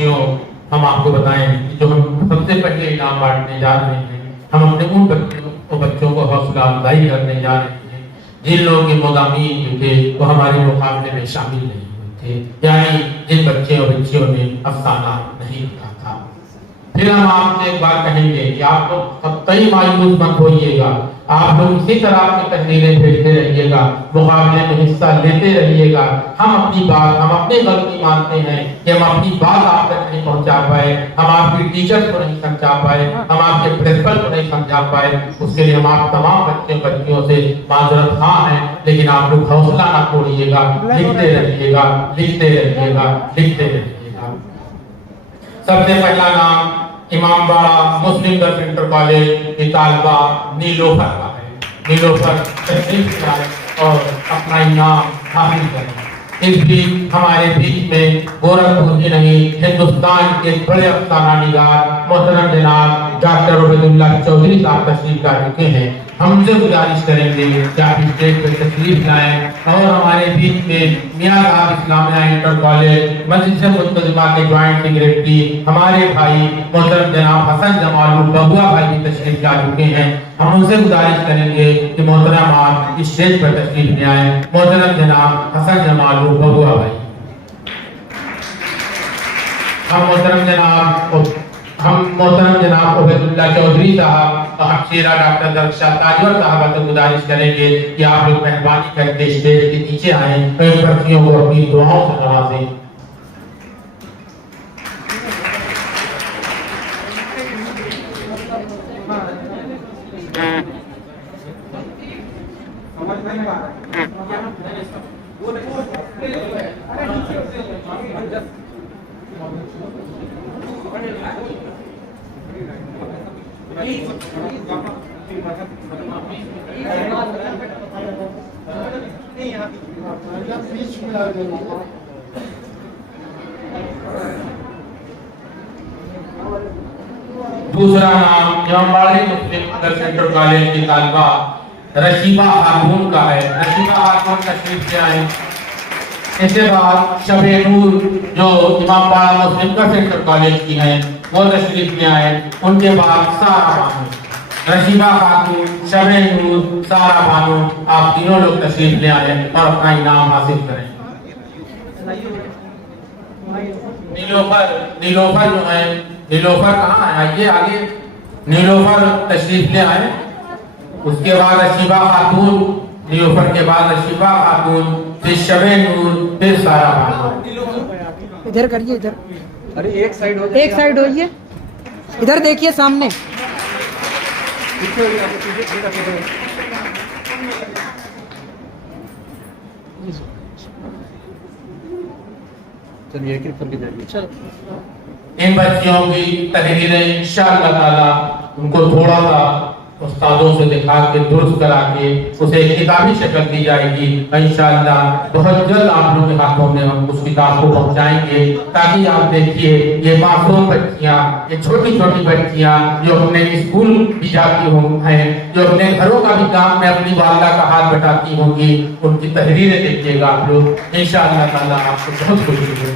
बच्चियों, हम आपको बताएं कि जो हम सबसे पहले इनाम बांटने जा रहे हैं, हम अपने उन बच्चों को हौसला अफजाई करने जा रहे हैं जिन लोगों के मज़ामीन जो थे वो हमारे मुकाबले में शामिल नहीं हुए थे, यानी जिन बच्चे और बच्चियों ने अफसाना नहीं लिखा था। फिर हम आपसे एक बार कहेंगे कि आप लोग कतई मायूस मत होइएगा, आप लोग इसी तरह अपनी तहरीरें भेजते रहिएगा, मुकाबले में हिस्सा लेते रहिएगा। हम अपनी बात, हम अपनी गलती मानते हैं कि हम अपनी बात आप तक नहीं पहुंचा पाए, हम आपकी टीचर को नहीं समझा पाए, हम आपके प्रिंसिपल को नहीं समझा पाए। उसके लिए हम आप तमाम बच्चियों से माजरत हाँ हैं, लेकिन आप लोग हौसला ना छोड़िएगा, लिखते रहिएगा, लिखते रहिएगा, लिखते रहिएगा। सबसे पहला नाम इमामबाड़ा मुस्लिम गर्ल्स इंटर कॉलेज की तालिबा नीलोफर का है। नीलोफर तशरीफ लाए और अपना इनाम हासिल करें। इस बीच हमारे बीच में गोरखपुर ही नहीं, हिंदुस्तान के बड़े अफसाना निगार मोहतरम जनाब डॉक्टर उबैदुल्लाह चौधरी साहब तशरीफ ला चुके हैं। हम उनसे गुजारिश करेंगे कि आप स्टेज पर तशरीफ लाएं और हमारे बीच में मियां साहब इस्लामिया इंटर कॉलेज मस्जिद मुंतजिमा के ज्वाइंट सेक्रेटरी हमारे भाई मोहतरम जनाब हसन जमाल बबुआ भाई भी तशरीफ ला चुके हैं। हम उनसे गुजारिश करेंगे कि मोहतरम आप स्टेज पर तशरीफ ले आए। मोहतरम जनाब हसन जमाल बबुआ भाई, हम मोहतरम जनाब उबैदुल्लाह चौधरी साहब और हफ्सीरा डॉक्टर दरख्शाह ताजवर साहब से गुजारिश करेंगे कि आप लोग मेहरबानी करके स्टेज के नीचे आए और इन बच्चियों को अपनी दुआओं से नवाजें। दूसरा नाम इमामबाड़ा मुस्लिम गर्ल्स इंटर कॉलेज की तालिबा रशीबा खातून का है। रशीबा खातून तशरीफ से आए। इसके बाद शबे नूर जो इमामबाड़ा मुस्लिम गर्ल्स इंटर कॉलेज की हैं वो तशरीफ ले आए। उनके बाद सारा बानो, रशीबा खातून, शबे नूर, सारा बानो, आप तीनों लोग तशरीफ ले आए और अपना इनाम हासिल करें। नीलोफर जो है, नीलोफर कहाँ है? आइए आगे, नीलोफर तशरीफ ले आए। उसके बाद रशीबा खातून, नीलोफर के बाद रशीबा खातून, फिर शबे नूर, फिर सारा बानो। इधर करिए, इधर। अरे एक साइड होइए, इधर देखिए सामने। चलिए इन बच्चियों की तहरीरें इंशाअल्लाह ताला उनको थोड़ा सा उस्तादों से दिखा के दुरुस्त करा के उसे किताबी शक्ल दी जाएगी। इंशाअल्लाह बहुत जल्द आप लोगों के हाथों में हम उस किताब को पहुंचाएंगे, ताकि आप देखिए ये मासूम बच्चियां, ये छोटी छोटी बच्चियां जो अपने स्कूल भी जाती हैं, जो अपने घरों का भी काम में अपनी वालिदा का हाथ बटाती होंगी, उनकी तहरीरें देखिएगा आप लोग। इंशाअल्लाह ताला आपको बहुत खुशी होगी।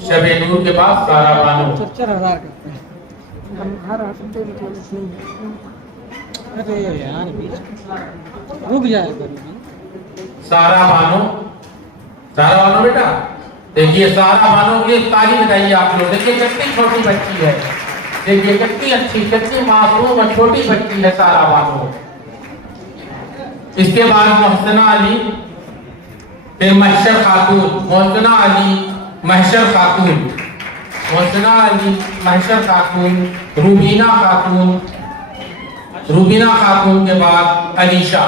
शबे नूर के बाद सारा बानो, 4,000 करते हैं हम हर हफ्ते। अरे यार रुक जाएगा। सारा बानो, सारा बानो बेटा देखिए, सारा बानो की ताली बजाइए आप लोग। देखिए कितनी छोटी बच्ची है, देखिए कितनी अच्छी, कितनी मासूम और छोटी बच्ची है सारा बानो। इसके बाद मोहसिना अली, फिर महशर खातून, मोहसिना अली, महशर खातून, मोहसिना अली, महशर खातून, रूबीना खातून, रूबीना खातून के बाद अलीशा।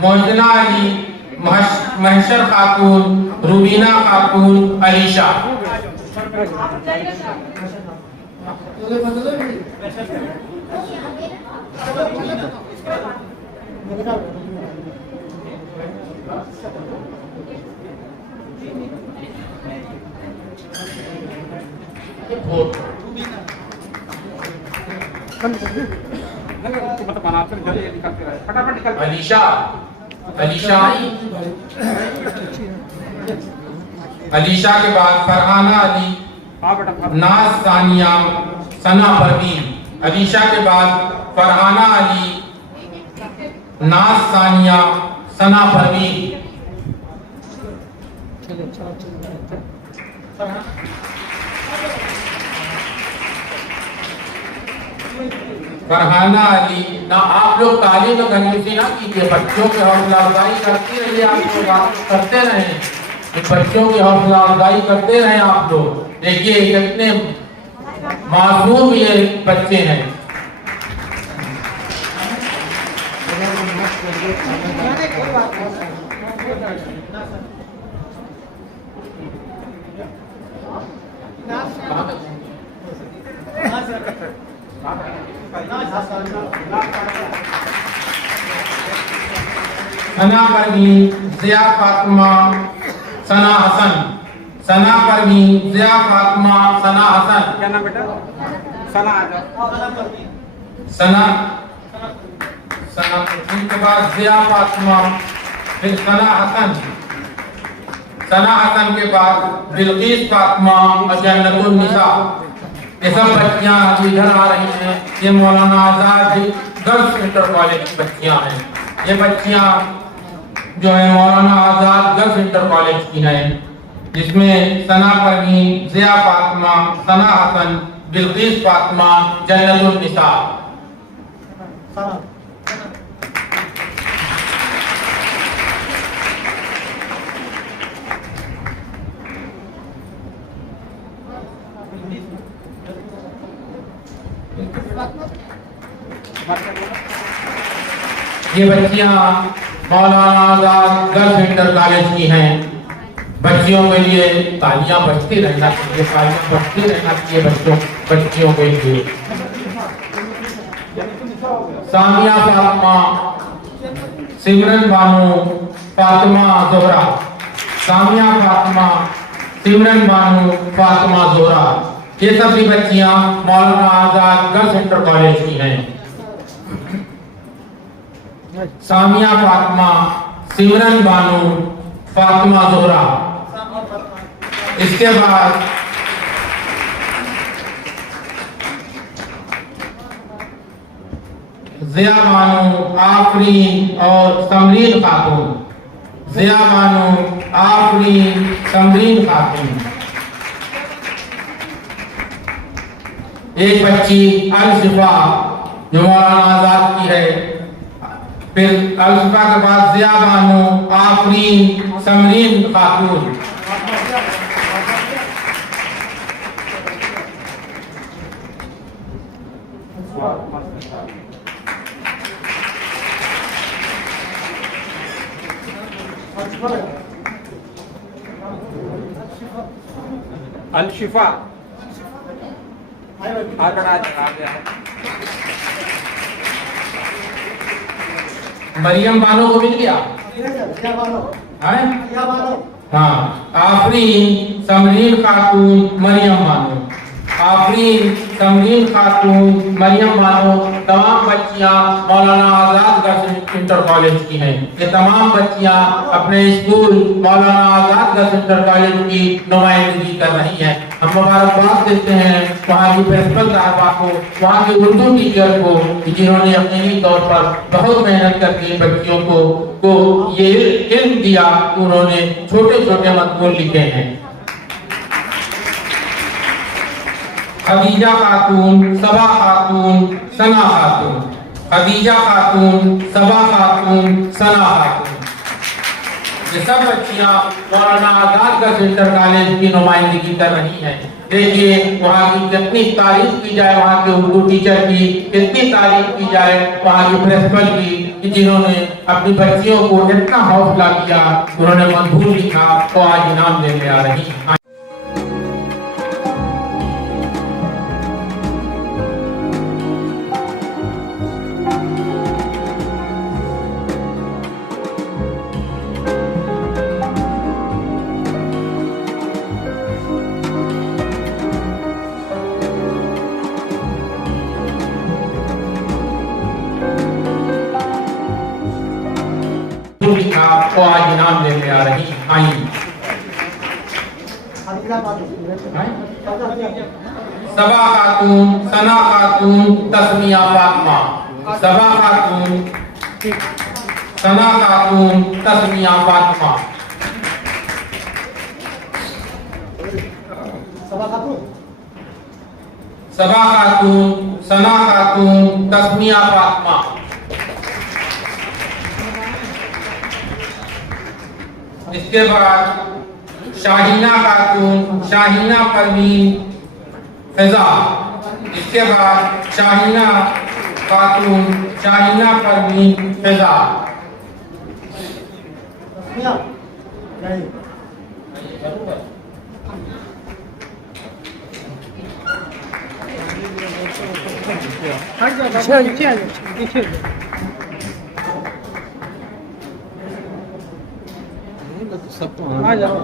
मोहसिना अली, महशर खातून, रूबीना खातून, अलीशा। अलीशा, अलीशा आई। अलीशा के बाद फरहाना अली, नाज सानिया, सना परवीन। अलीशा के बाद फरहाना अली, नाज सानिया, सना परवीन। फरहाना अली ना, आप लोग तालीम में कंजूसी ना कीजिए, बच्चों की हौसला अफजाई करती रहिए, आप लोग करते रहें, बच्चों की हौसला अफजाई करते रहें आप लोग। देखिए कितने मासूम ये बच्चे हैं। सना परवीन, जिया फातिमा, सना हसन। सना परवीन, जिया फातिमा, सना हसन। क्या नाम बेटा? सना सना, सना परवीन के बाद जिया फातिमा, फिर सना हसन। सना हसन के बाद बिल्किस फातिमा और जन्नतुन निसा। ये सब बच्चियां इधर आ रही हैं। ये Maulana Azad girls inter college की बच्चियां हैं। ये बच्चियां जो है Maulana Azad girls inter college की हैं, जिसमें सना परवीन, जिया फातिमा, सना हसन, बिल्किस फातिमा, जन्नतुन निसा। ये बच्चियां Maulana Azad girls inter college की हैं। बच्चियों के लिए तालियां बजती रहना चाहिए, तालियां बजती रहना चाहिए बच्चियों के लिए। सामिया फातिमा, सिमरन बानो, फातिमा जोहरा। सामिया फातिमा, सिमरन बानो, फातिमा जोहरा। ये सभी बच्चियां Maulana Azad girls inter college की हैं। सामिया फातिमा, सिमरन बानो, फातिमा जोहरा। इसके बाद जिया बानो, आफरीन और समरीन खातून। जिया बानो, आफरीन, समरीन खातून। एक बच्ची अल-शिफा जो मौलाना आजाद की है। फिर अल-शिफा के बाद जिया बानो, आफरीन, समरीन खातून। अल-शिफा मरियम बानो को मिल गया। हाँ, आफरीन, समरीन खातून, मरियम बानो। आफरीन, समरीन खातून, मरियम बानो तमाम बच्चियां Maulana Azad girls inter college की हैं। ये तमाम बच्चियां अपने school Maulana Azad girls inter college की नुमाइंदगी कर रही हैं। हम मुबारकबाद देते हैं वहाँ की प्रिंसिपल साहबा को, वहाँ के उर्दू टीचर को, जिन्होंने अपने तौर पर बहुत मेहनत करके बच्चियों को ये इल्म दिया। उन्होंने छोटे छोटे मजमून लिखे हैं। खदीजा खातून, सबा खातून, सना खातून। खदीजा खातून, सबा खातून, सना खातून। ये सब बच्चियां Maulana Azad girls inter college की नुमाइंदगी कर रही हैं। देखिए वहाँ की कितनी तारीफ की जाए, वहाँ के उर्दू टीचर की कितनी तारीफ की जाए, वहाँ की प्रिंसिपल की, जिन्होंने अपनी बच्चियों को इतना हौसला दिया, उन्होंने मजबूर लिखा तो आज इनाम देने आ रही हैं। जो भी था वो आज इनाम लेने आ रही आई। सबा खातून, सना खातून, तस्मिया फातिमा। सबा खातून, सना खातून, तस्मिया फातिमा। सबा खातून, सना खातून, तस्मिया फातिमा। इसके बाद शाहीना खातून, शाहीना परवीन फिजा। इसके बाद शाहीना खातून, शाहीना परवीन फिजा। पीछे आ जाओ, पीछे आ जाओ।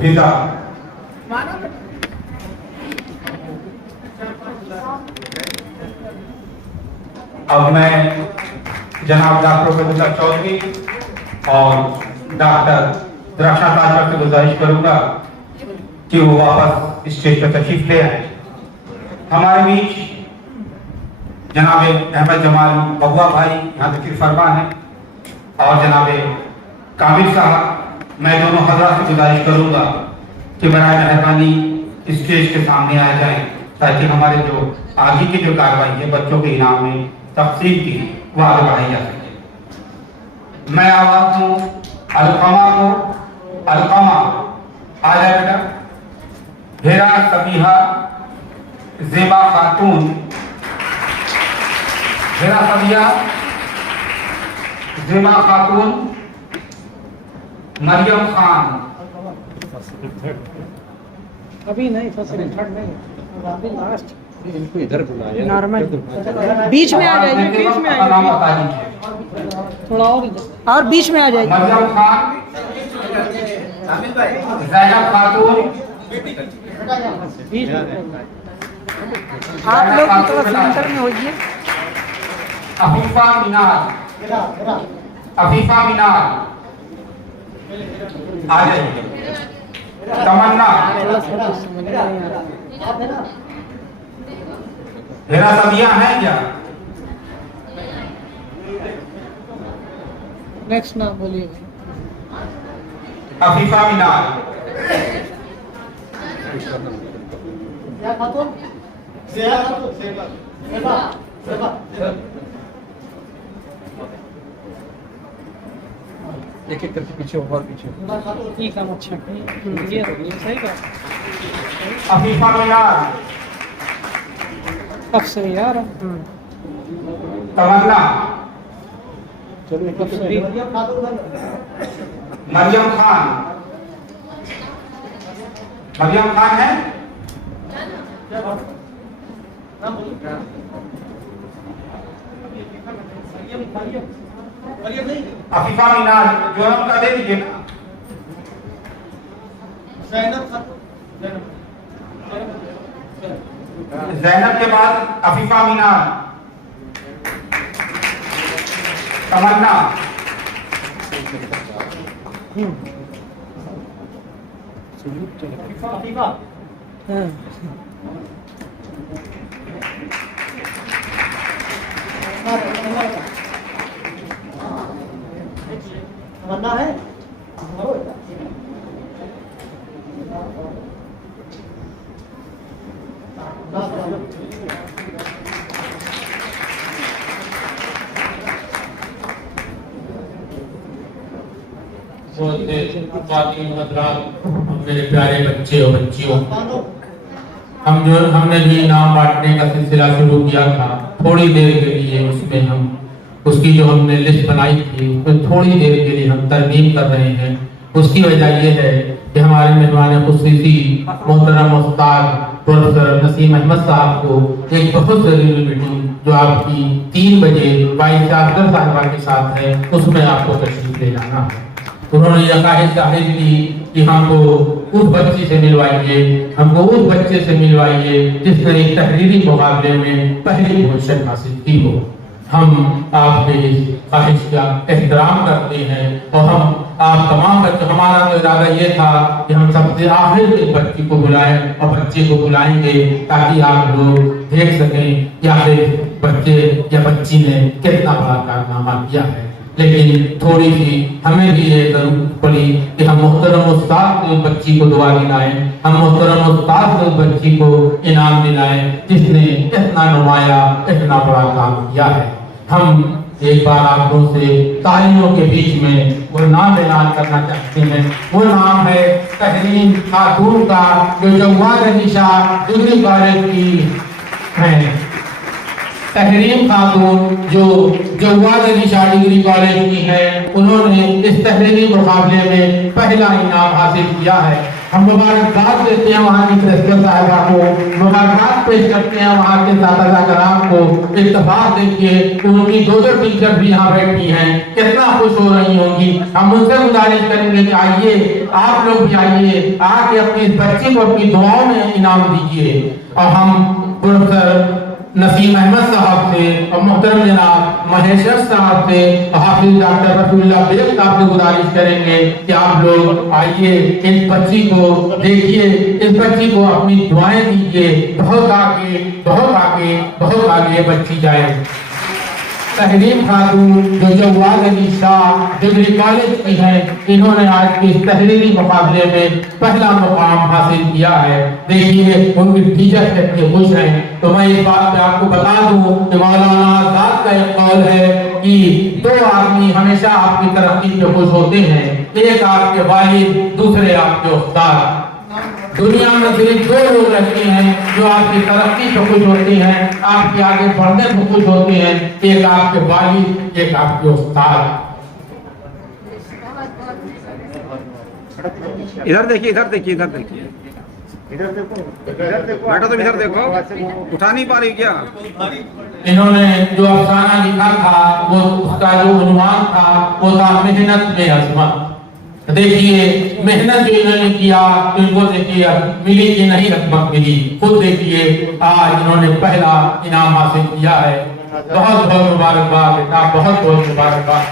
फिजा। अब मैं जनाब डॉक्टर फैजुल्लाह चौधरी और डॉक्टर रक्षा ताजर से गुजारिश करूंगा कि वो वापस स्टेज पर तशरीफ ले आए। हमारे बीच जनाब अहमद जमाल बबुआ भाई यहाँ तशरीफ फरमा है और जनाब काबिल साहब, मैं दोनों हजरात से गुजारिश करूंगा कि बराए मेहरबानी स्टेज के सामने आ जाएं ताकि हमारे जो आगे की जो कार्रवाई है बच्चों के इनाम में तकसीम की वो आगे बढ़ाई जा सके। मैं आवाज दूं अलकमा को। अलकमा आ जाए बेटा। हेरा सबीहा ज़ेबा खातून, हेरा सबीहा ज़ेबा खातून, मरियम खान। अभी नहीं, फर्स्ट थर्ड नहीं, अभी लास्ट इनको इधर बुलाया नॉर्मल। बीच में आ जाइए, बीच में आ नाम जाइए, बता दीजिए। थोड़ा और इधर, और बीच में आ जाइए। मरियम खान, ज़ैनब खातून, बीच में आप लोग की थोड़ा सेंटर में होइए। अफीफा मीनार, अफीफा मीनार आ जाइए। तमन्ना, थोड़ा सा कुछ समझ में नहीं आ रहा। हेरा सबिया है क्या? नेक्स्ट नाम बोलिए। अफीफा मीनार, एक एक करके पीछे और पीछे। ठीक है, अच्छा ये सही का। अफीफा मीनार, अब सही यार। तमन्ना, चलो एक अब सही। मरियम खान। मरियम खान है? अफीफा मीनार जो है उनका दे दीजिए ना। ज़ैनब के बाद अफीफा मीनार, तमन्ना, हाँ। बनना है मेरे प्यारे बच्चे और बच्चियों, हमने भी इनाम बांटने का सिलसिला शुरू किया था। थोड़ी देर के लिए उसमें हम उसकी जो हमने लिस्ट बनाई थी उसमें थोड़ी देर के लिए हम तरमीम कर रहे हैं। उसकी वजह यह है कि हमारे मेहमान खुसूसी मोहतरम उस्ताद प्रोफेसर नसीम अहमद साहब को एक बहुत जरूरी मीटिंग जो आपकी 3 बजे वाइस चांसलर साहिबा के साथ है उसमें आपको तशरीफ ले जाना है। उन्होंने यह ख्वाहिश जाहिर की कि हमको उस बच्चे से मिलवाइए, हमको उस बच्चे से मिलवाइए जिसने एक तहरीरी मुकाबले में पहली पोजीशन हासिल की हो। हम आपके इस ख्वाहिश का एहतराम करते हैं और हम आप तमाम बच्चों, हमारा तो इरादा ये था कि हम सबसे आखिर में बच्ची को बुलाएं और बच्चे को बुलाएंगे ताकि आप लोग देख सकें कि आखिर बच्चे या बच्ची ने कितना बड़ा कारनामा किया है। लेकिन थोड़ी सी हमें भी ये जरूरत पड़ी कि हम मोहतरम उस्ताद से उस बच्ची को दुआ दिलाएं, हम मोहतरम उस्ताद से उस बच्ची को इनाम दिलाएं जिसने इतना नुमाया इतना बड़ा काम किया है। हम एक बार आप लोगों से तालियों के बीच में वो नाम ऐलान करना चाहते हैं। वो नाम है तहरीम खातून का, जो जवाद निशा डिग्री कॉलेज की है। तहरीम खातून जो जवाद निशा डिग्री कॉलेज की है, उन्होंने इस तहरीरी मुकाबले में पहला इनाम हासिल किया है। हम मुबारकबाद देते हैं वहाँ की प्रिंसिपल साहिबा को, मुबारकबाद पेश करते हैं वहाँ के साथी कराम को। इत्तेफाक देखिए उनकी 2 टीचर भी यहाँ बैठी हैं, कितना खुश हो रही होंगी। हम उनसे गुजारिश करेंगे कि आइए, आप लोग भी आइए, आके अपनी बच्ची को अपनी दुआओं में इनाम दीजिए। और हम प्रोफेसर नसीम अहमद साहब से और मोहतरम जनाब महेश्वर साहब से और हाफिज डॉक्टर रफीउल्लाह बेग साहब से गुजारिश करेंगे कि आप लोग आइए, इस बच्ची को देखिए, इस बच्ची को अपनी दुआएं दीजिए। बहुत आगे बहुत आगे बहुत आगे बच्ची जाए। तहरीम खातून जो जवाद निशा डिग्री कॉलेज की है, इन्होंने आज के इस तहरीरी मुकाबले में पहला मुकाम हासिल किया है। देखिए उनकी टीचर कितने खुश हैं। तो मैं इस बात पे आपको बता दूं कि मौलाना आजाद का एक कौल है कि 2 आदमी हमेशा आपकी तरक्की पे खुश होते हैं, एक आपके वालिद, दूसरे आपके उस्ताद। दुनिया में सिर्फ 2 लोग रहते हैं जो आपकी तरक्की पे खुश होते हैं, आपके आगे बढ़ने पे खुश होते हैं, एक आपके वालिद, एक आपके उस्ताद। इधर देखिए, इधर देखिए, इधर देखिए, इधर देखो, बेटा तुम इधर देखो, उठा नहीं पा रही क्या? इन्होंने जो अफसाना लिखा था वो उसका जो उन्वान था वो था मेहनत में अजमत। देखिए मेहनत जो इन्होंने किया तो इनको देखिए मिली कि नहीं अजमत मिली। खुद देखिए आज इन्होंने पहला इनाम हासिल किया है। बहुत बहुत मुबारकबाद बेटा, बहुत बहुत मुबारकबाद।